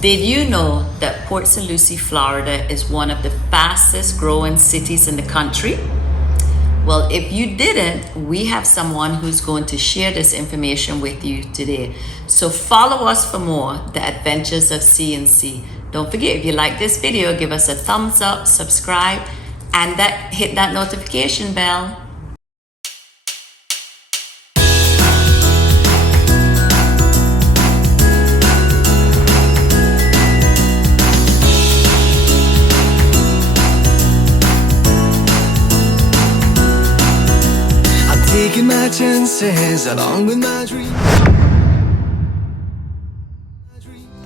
Did you know that Port St Lucie, Florida is one of the fastest growing cities in the country? Well, if you didn't, we have someone who's going to share this information with you today. So follow us for more, The Adventures of C&C. Don't forget, if you like this video, give us a thumbs up, subscribe, and hit that notification bell. Taking my chances along with my dreams.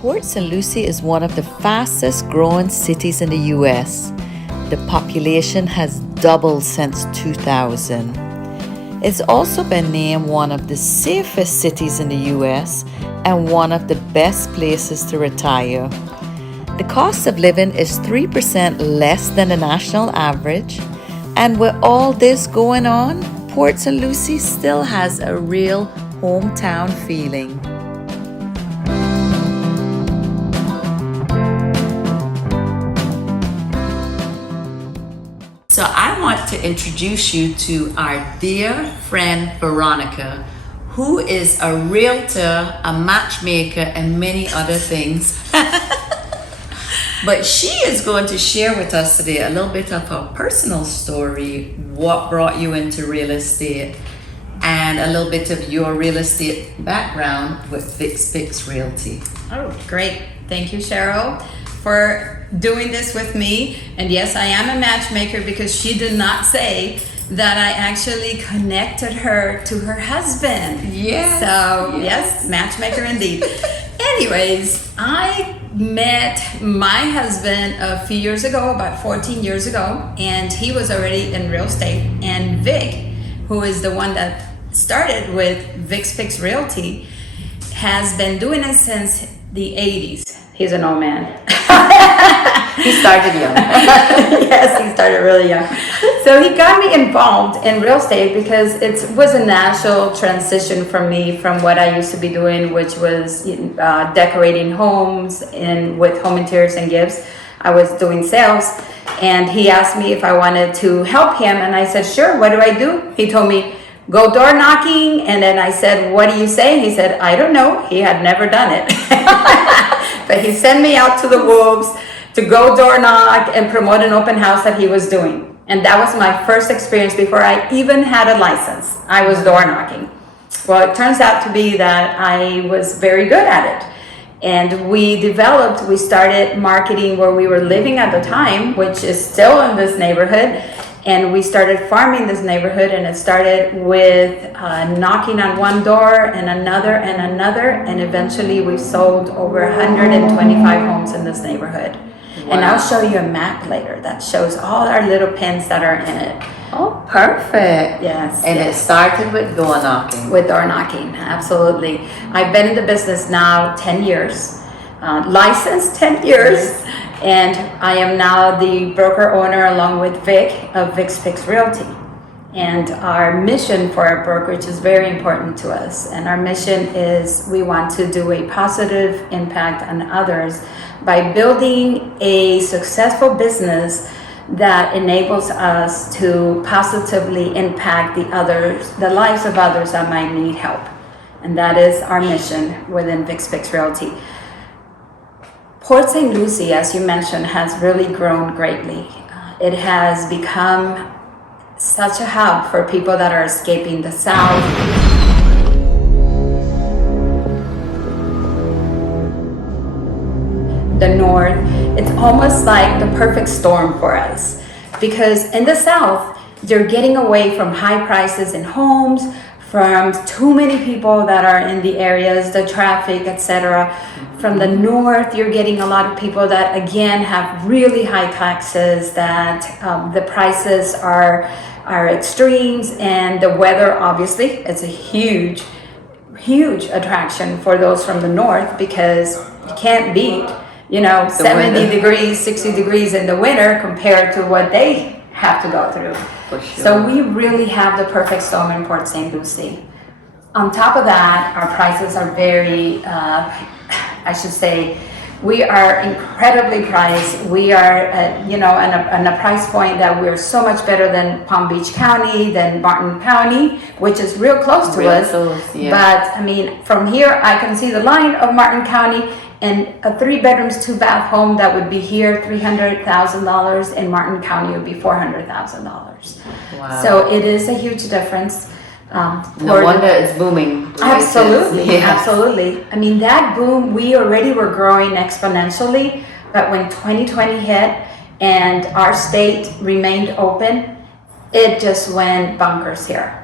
Port St Lucie is one of the fastest growing cities in the US. The population has doubled since 2000. It's also been named one of the safest cities in the US and one of the best places to retire. The cost of living is 3% less than the national average, and with all this going on, Port St Lucie still has a real hometown feeling. So I want to introduce you to our dear friend Veronica, who is a realtor, a matchmaker, and many other things. But she is going to share with us today a little bit of her personal story, what brought you into real estate, and a little bit of your real estate background with Fix Realty. Oh, great. Thank you, Cheryl, for doing this with me. And yes, I am a matchmaker because she did not say that I actually connected her to her husband. Yes. So, yes, matchmaker indeed. Anyways, I met my husband a few years ago, about 14 years ago, and he was already in real estate. And Vic, who is the one that started with Fix Realty, has been doing it since the 80s. He's an old man. He started young. Yes, he started really young. So he got me involved in real estate because it was a natural transition for me from what I used to be doing, which was decorating homes and with home interiors and gifts. I was doing sales, and he asked me if I wanted to help him, and I said, sure, what do I do? He told me, go door knocking, and then I said, what do you say? He said, I don't know. He had never done it. But he sent me out to the wolves to go door knock and promote an open house that he was doing. And that was my first experience before I even had a license. I was door knocking. Well, it turns out to be that I was very good at it. And we started marketing where we were living at the time, which is still in this neighborhood. And we started farming this neighborhood, and it started with knocking on one door and another, and eventually we sold over 125 homes in this neighborhood. Wow. And I'll show you a map later that shows all our little pins that are in it. Oh, perfect. Yes. And yes. It started with door knocking. With door knocking, absolutely. I've been in the business now 10 years, licensed 10 years. And I am now the broker owner along with Vic of Fix Realty. And our mission for our brokerage is very important to us. And our mission is we want to do a positive impact on others by building a successful business that enables us to positively impact the lives of others that might need help. And that is our mission within Fix Realty. Port St Lucie, as you mentioned, has really grown greatly. It has become such a hub for people that are escaping the South. The North. It's almost like the perfect storm for us. Because in the South, you're getting away from high prices in homes, from too many people that are in the areas, the traffic, etc. From the north, you're getting a lot of people that, again, have really high taxes, that the prices are extremes, and the weather, obviously, it's a huge attraction for those from the north because you can't beat, 70 degrees, 60 degrees in the winter compared to what they have to go through. For sure. So we really have the perfect storm in Port St Lucie. On top of that, our prices are very, We are incredibly priced. We are, on a price point that we're so much better than Palm Beach County, than Martin County, which is real close to us. But I mean, from here, I can see the line of Martin County, and a 3 bedrooms, 2 bath home that would be here, $300,000, in Martin County would be $400,000. Wow. So it is a huge difference. No wonder it's booming. Absolutely, absolutely. I mean, that boom, we already were growing exponentially, but when 2020 hit and our state remained open, it just went bonkers here.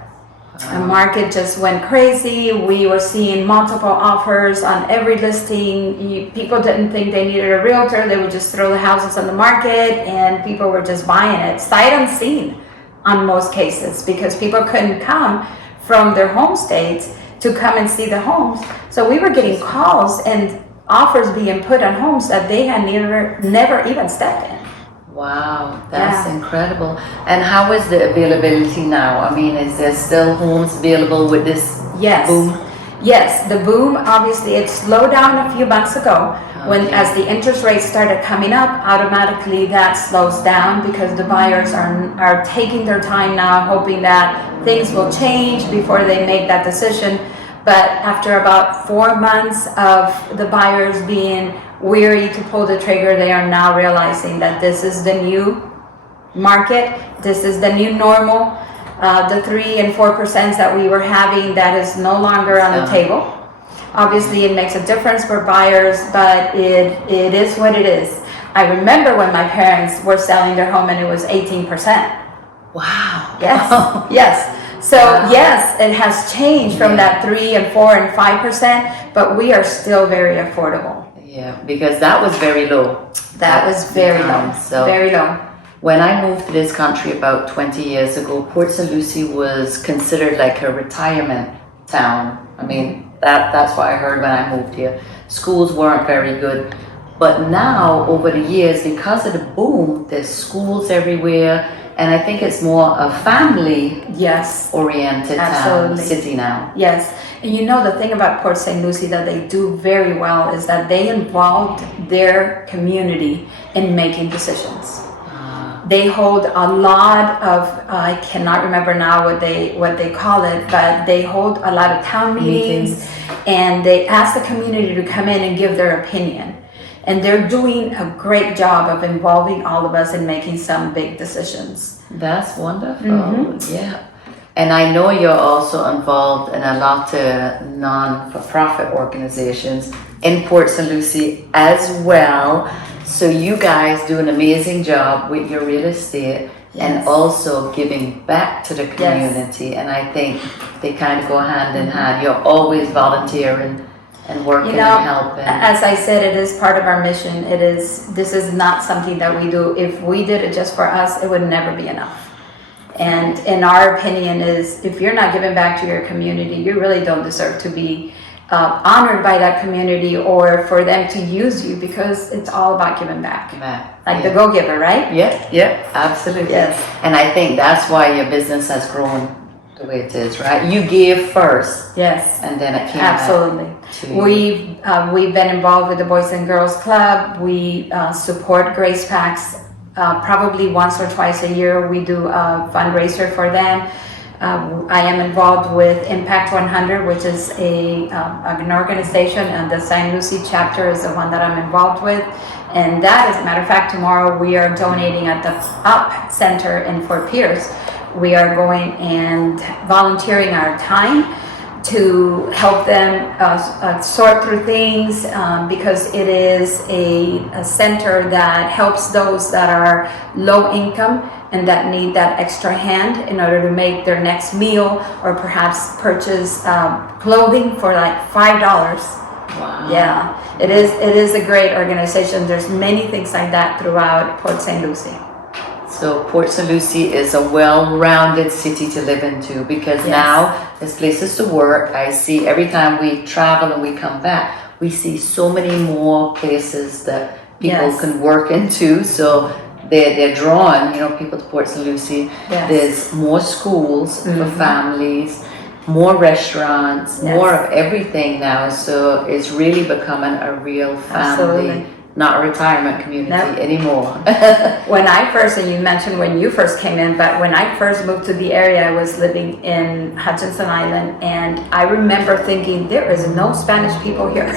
The market just went crazy. We were seeing multiple offers on every listing. People didn't think they needed a realtor. They would just throw the houses on the market, and people were just buying it sight unseen on most cases, because people couldn't come from their home states to come and see the homes. So we were getting calls and offers being put on homes that they had never even stepped in. Wow, that's incredible. And how is the availability now? I mean, is there still homes available with this boom? Yes, the boom, obviously, it slowed down a few months ago. As the interest rates started coming up, automatically that slows down, because the buyers are taking their time now, hoping that things will change before they make that decision. But after about 4 months of the buyers being weary to pull the trigger, they are now realizing that this is the new market, this is the new normal. The 3 and 4% that we were having, that is no longer on the table. Obviously, it makes a difference for buyers, but it is what it is. I remember when my parents were selling their home and it was 18%. Wow. Yes, yes. So yes, it has changed from that 3 and 4 and 5%, but we are still very affordable. Yeah, because that was very low. That was very low, very low. When I moved to this country about 20 years ago, Port St Lucie was considered like a retirement town. I mean, that's what I heard when I moved here. Schools weren't very good. But now, over the years, because of the boom, there's schools everywhere. And I think it's more a family-oriented town, city now. Yes. And you know, the thing about Port St. Lucie that they do very well is that they involved their community in making decisions. They hold a lot of, I cannot remember now what they call it, but they hold a lot of town meetings, and they ask the community to come in and give their opinion. And they're doing a great job of involving all of us in making some big decisions. That's wonderful. Yeah. And I know you're also involved in a lot of non-for-profit organizations in Port St. Lucie as well. So you guys do an amazing job with your real estate and also giving back to the community. And I think they kind of go hand in hand. You're always volunteering and working and helping. As I said, it is part of our mission. This is not something that we do. If we did it just for us, it would never be enough. And in our opinion is, if you're not giving back to your community, you really don't deserve to be honored by that community or for them to use you, because it's all about giving back. Like the go-giver, right? Yeah, absolutely. Yes. And I think that's why your business has grown the way it is, right? You gave first. Yes. And then it came Absolutely. We've been involved with the Boys and Girls Club. We support Grace Packs probably once or twice a year. We do a fundraiser for them. I am involved with Impact 100, which is an organization, and the St Lucie chapter is the one that I'm involved with. And that, as a matter of fact, tomorrow we are donating at the UP Center in Fort Pierce. We are going and volunteering our time to help them sort through things, because it is a center that helps those that are low income and that need that extra hand in order to make their next meal, or perhaps purchase clothing for like $5. Wow. Yeah, it is a great organization. There's many things like that throughout Port St. Lucie. So Port St. Lucie is a well-rounded city to live into, because now there's places to work. I see every time we travel and we come back, we see so many more places that people can work into. So they're drawn, people to Port St. Lucie. There's more schools for families. more restaurants, Yes. more of everything now. So it's really becoming a real family, Absolutely. not a retirement community Nope. anymore. When I first, and you mentioned when you first came in, but when I first moved to the area, I was living in Hutchinson Island, and I remember thinking, there is no Spanish people here.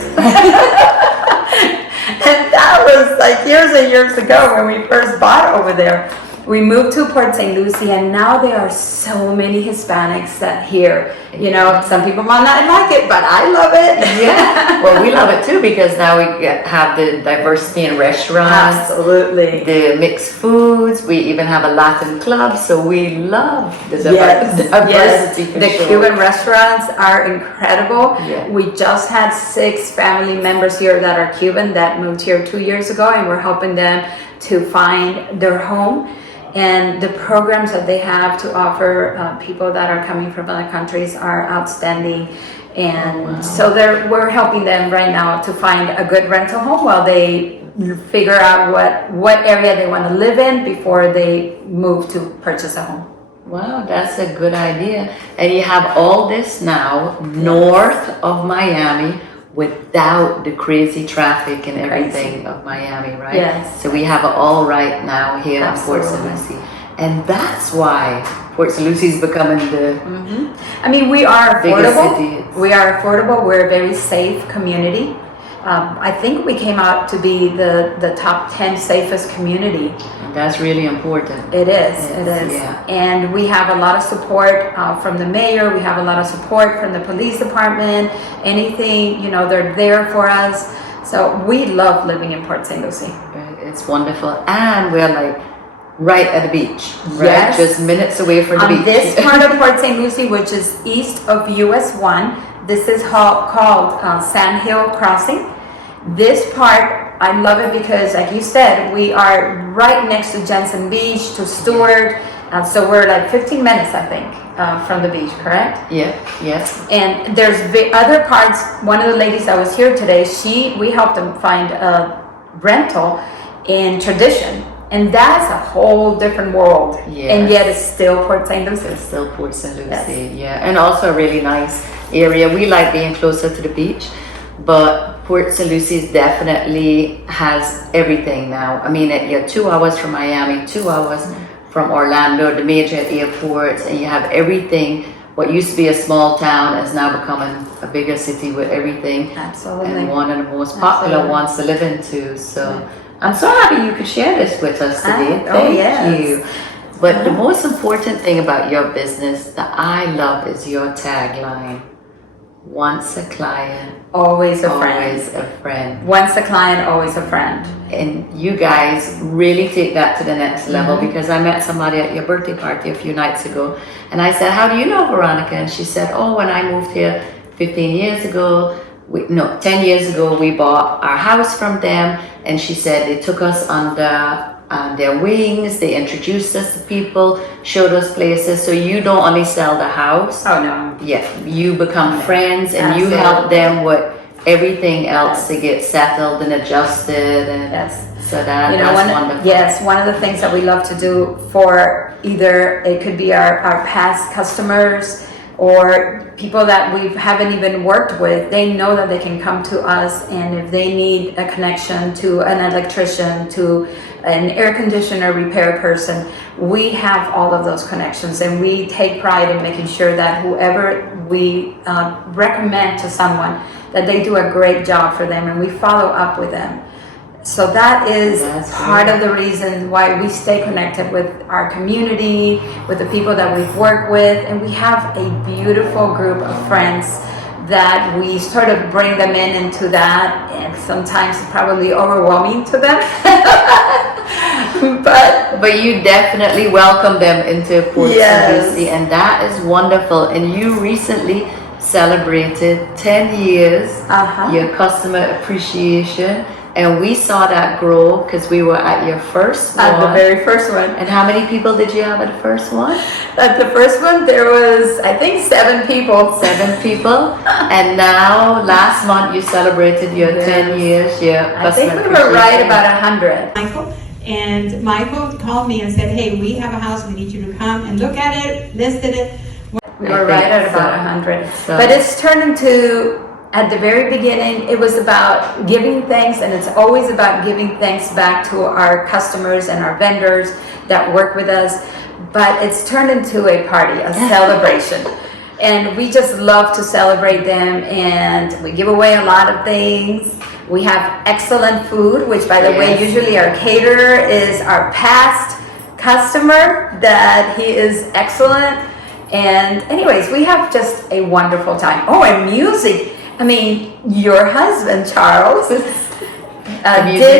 And that was like years and years ago when we first bought over there. We moved to Port St. Lucie, and now there are so many Hispanics that here. You know, some people might not like it, but I love it. Yeah, well, we love it too because now we have the diversity in restaurants, Absolutely. the mixed foods. We even have a Latin club, so we love the Yes, diversity. yes. for The sure. Cuban restaurants are incredible. Yeah. We just had 6 family members here that are Cuban that moved here 2 years ago, and we're helping them to find their home. And the programs that they have to offer people that are coming from other countries are outstanding. And so we're helping them right now to find a good rental home while they figure out what area they want to live in before they move to purchase a home. Wow, that's a good idea. And you have all this now north of Miami without the crazy traffic and everything of Miami, right? Yes. So we have it all right now here in Port St. Absolutely. Lucie. And that's why Port St. Lucie is becoming the I mean, we are biggest affordable. city. We are affordable. We're a very safe community. I think we came out to be the top 10 safest community. And that's really important. It is, Yes, it is. yeah. And we have a lot of support from the mayor. We have a lot of support from the police department. Anything, you know, they're there for us. So we love living in Port St. Lucie. It's wonderful. And we're like right at the beach, right? Yes. Just minutes away from the On beach. this part of Port St. Lucie, which is east of US 1, this is called Sand Hill Crossing. This part, I love it because, like you said, we are right next to Jensen Beach, to Stewart. So we're like 15 minutes, I think, from the beach, correct? Yeah, yes. And there's other parts. One of the ladies that was here today, we helped them find a rental in Tradition. And that's a whole different world. Yes. And yet it's still Port St. Lucie. It's still Port St. Lucie, Yes. yeah. And also a really nice area. We like being closer to the beach, but Port St. Lucie definitely has everything now. I mean, you're 2 hours from Miami, 2 hours from Orlando, the major airports, and you have everything. What used to be a small town is now becoming a bigger city with everything. Absolutely. And one of the most popular Absolutely. ones to live into. So I'm so happy you could share this with us today. Thank yes. you. But the most important thing about your business that I love is your tagline. Once a client, Always a friend. always a friend. Once a client, always a friend. And you guys really take that to the next level because I met somebody at your birthday party a few nights ago and I said, how do you know Veronica? And she said, oh, when I moved here 15 years ago, 10 years ago, we bought our house from them. And she said they took us under their wings, they introduced us to people, showed us places. So you don't only sell the house. Oh, no. Yeah, you become friends and you Absolutely. help them with everything else to get settled and adjusted. And Yes. so that's wonderful. Yes, one of the things that we love to do for either it could be our past customers or people that we haven't even worked with, they know that they can come to us, and if they need a connection to an electrician, to an air conditioner repair person, we have all of those connections, and we take pride in making sure that whoever we recommend to someone, that they do a great job for them, and we follow up with them. So that is part of the reason why we stay connected with our community, with the people that we've worked with, and we have a beautiful group of friends that we sort of bring them into that, and sometimes it's probably overwhelming to them. But you definitely welcome them into Port Yes. St. Lucie, and that is wonderful. And you recently celebrated 10 years your customer appreciation, and we saw that grow because we were at your first one. At the very first one. And how many people did you have at the first one? At the first one, there was, I think, 7 people. 7 people. And now, last month, you celebrated your 10 years, your I think customer we were right appreciation. about 100. Michael, and Michael called me and said, hey, we have a house, we need you to come and look at it, listed it. We were right at about 100. So. But it's turned into, at the very beginning, it was about giving thanks, and it's always about giving thanks back to our customers and our vendors that work with us. But it's turned into a party, a celebration. And we just love to celebrate them, and we give away a lot of things. We have excellent food, which, by the way, usually our caterer is our past customer, that he is excellent. And anyways, we have just a wonderful time. Oh, and music. I mean, your husband, Charles, did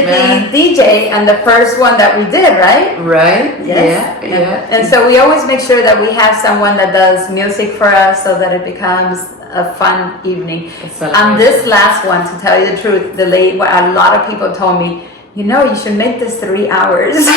the DJ and the first one that we did, right? Right. Yes. Yeah. And so we always make sure that we have someone that does music for us, so that it becomes a fun evening. On this last one, to tell you the truth, a lot of people told me, you should make this 3 hours.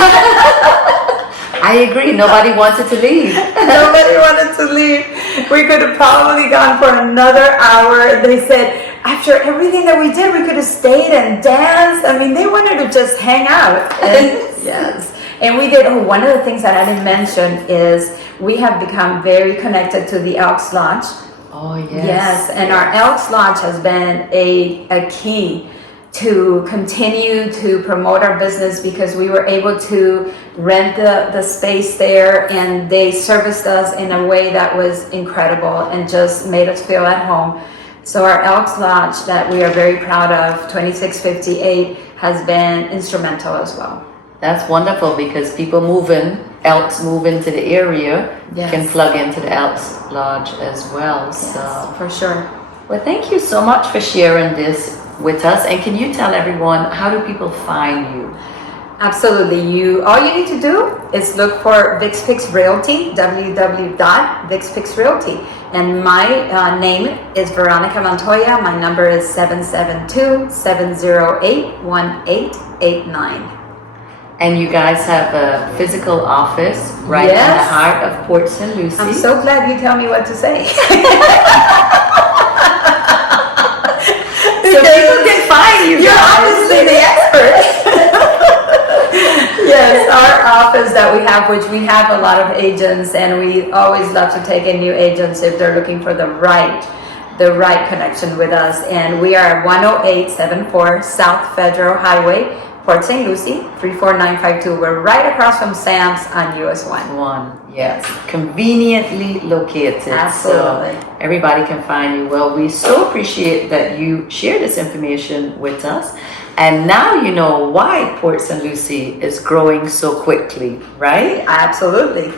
I agree. Nobody wanted to leave. Nobody wanted to leave. We could have probably gone for another hour. They said, after everything that we did, we could have stayed and danced. I mean, they wanted to just hang out. And, yes. And we did. Oh, one of the things that I didn't mention is we have become very connected to the Elks Lodge. Oh, yes. Yes. And our Elks Lodge has been a key to continue to promote our business, because we were able to rent the space there, and they serviced us in a way that was incredible and just made us feel at home. So our Elks Lodge, that we are very proud of, 2658, has been instrumental as well. That's wonderful, because people Elks move into the area, can plug into the Elks Lodge as well. Yes, so for sure. Well, thank you so much for sharing this with us. And can you tell everyone, how do people find you? Absolutely. All you need to do is look for VixPix Realty, www.VixPix Realty. And my name is Veronica Montoya. My number is 772-708-1889. And you guys have a physical office right in the heart of Port St Lucie. I'm so glad you tell me what to say. So people can find you. You're obviously the expert. Yes, our office that we have, which we have a lot of agents, and we always love to take in new agents if they're looking for the right connection with us. And we are 10874 South Federal Highway, Port St. Lucie, 34952. We're right across from Sam's on US 1. Yes, conveniently located. Absolutely. So everybody can find you. Well, we so appreciate that you share this information with us. And now you know why Port St. Lucie is growing so quickly, right? Absolutely.